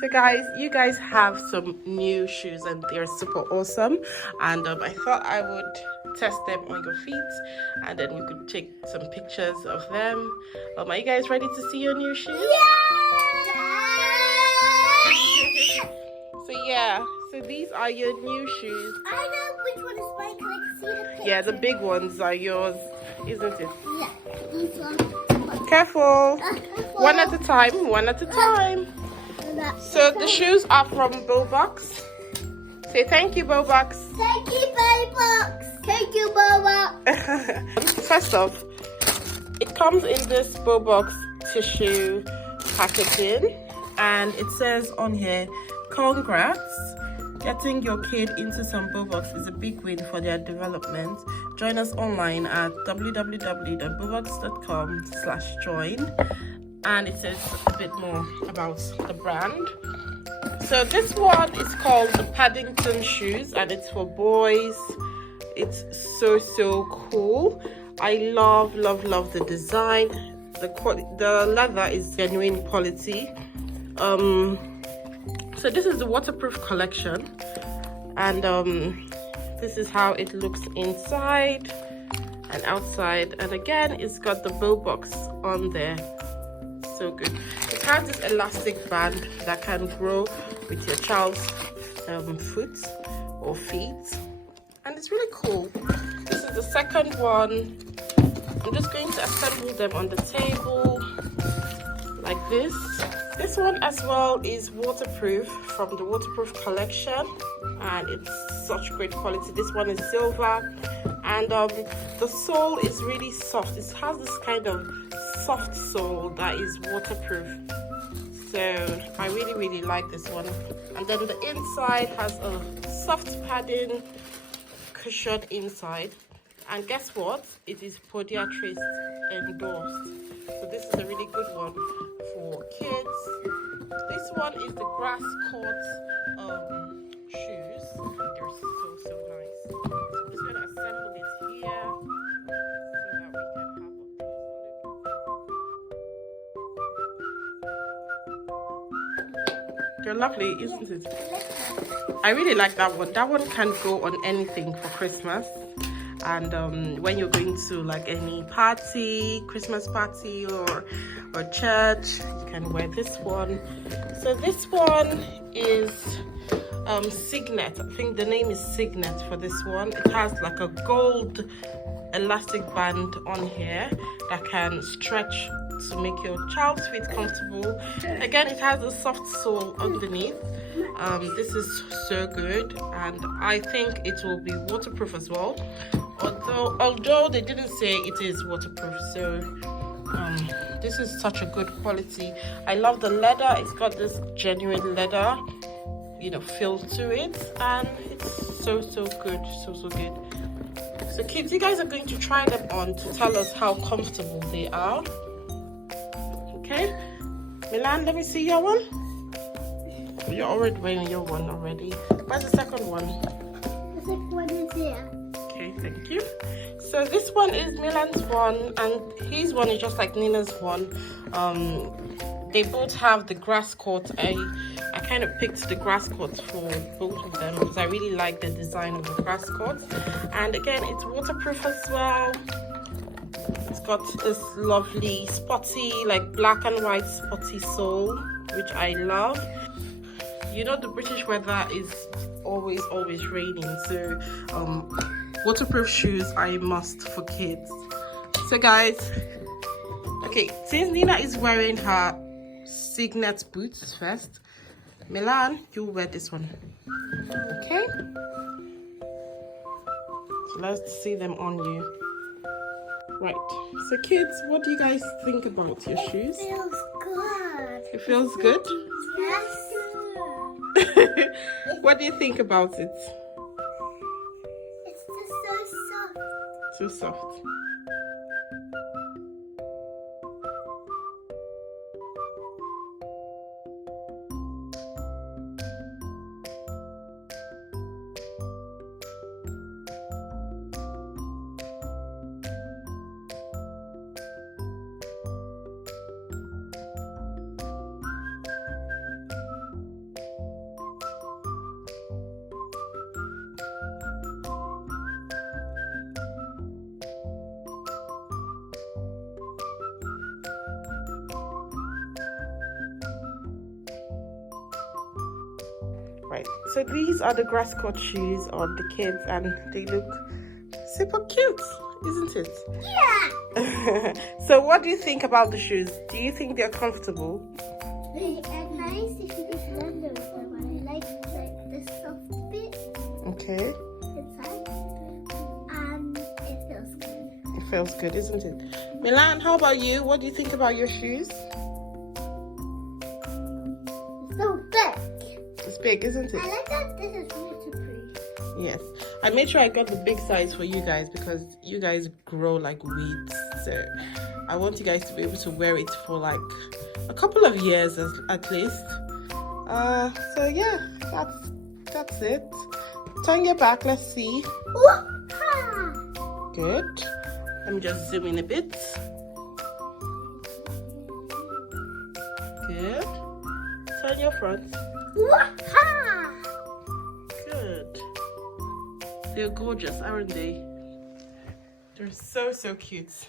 So guys, you guys have some new shoes and they're super awesome, and I thought I would test them on your feet and then you could take some pictures of them. Are you guys ready to see your new shoes? Yeah! So these are your new shoes. I know which one is mine. Can I see the picture? Yeah, the big ones are yours, isn't it? Yeah, this one. Careful! One at a time, one at a time. So the shoes are from Bobux. Say thank you, Bobux. Thank you, Bobux. Thank you, Bobux. First off, it comes in this Bobux tissue packaging, and it says on here, congrats. Getting your kid into some Bobux is a big win for their development. Join us online at www.bobux.com/join. And it says a bit more about the brand. So this one is called the Paddington shoes, and it's for boys. It's so cool. I love the design. The leather is genuine quality. So this is the waterproof collection, and this is how it looks inside and outside. And again, it's got the Bobux on there. So good. It has this elastic band that can grow with your child's foot or feet, and it's really cool. This is the second one. I'm just going to assemble them on the table like this. This one as well is waterproof, from the waterproof collection, and it's such great quality. This one is silver, and the sole is really soft. It has this kind of soft sole that is waterproof, so I really like this one. And then the inside has a soft padding cushion inside, and guess what, it is Podiatrist endorsed, so this is a really good one for kids. This one is the grass court shoes. They're so nice. I'm just gonna assemble it here so that we can have a. They're lovely, isn't it? I really like that one. That one can go on anything for Christmas. And when you're going to like any party, Christmas party or church, you can wear this one. So this one is Signet. I think the name is Signet for this one. It has like a gold elastic band on here that can stretch to make your child's feet comfortable. Again, it has a soft sole underneath. This is so good, and I think it will be waterproof as well, although they didn't say it is waterproof. So this is such a good quality. I love the leather. It's got this genuine leather, you know, feel to it, and it's so good, so good. So kids, you guys are going to try them on to tell us how comfortable they are. Okay, Milan, let me see your one. You're already wearing your one already. Where's the second one? The second one is here. Okay, thank you. So this one is Milan's one, and his one is just like Nina's one. They both have the grass coat. I kind of picked the grass coat for both of them because I really like the design of the grass coat. And again, it's waterproof as well. It's got this lovely spotty, like black and white spotty sole, which I love. You know, the British weather is always raining, so waterproof shoes are a must for kids. So guys, okay, since Nina is wearing her Signet boots first, Milan, you wear this one. Okay, so let's see them on you. Right, so kids, what do you guys think about your shoes? It feels good. It feels good? Yes. What do you think about it? It's just so soft. Too soft. Right, so these are the grass court shoes on the kids, and they look super cute, isn't it? Yeah. So what do you think about the shoes? Do you think they're comfortable? They are nice if you just blend with them. I like the soft bit Okay. inside, and it feels good. It feels good, isn't it? Milan, how about you? What do you think about your shoes? It's so thick. It's big, isn't it? I like that this is really pretty. Yes. I made sure I got the big size for you guys because you guys grow like weeds. So I want you guys to be able to wear it for like a couple of years at least. So yeah, that's it. Turn your back, let's see. Wah-ha! Good. Let me just zoom in a bit. Good. Turn your front. Wah-ha! Good. They're gorgeous, aren't they? They're so cute.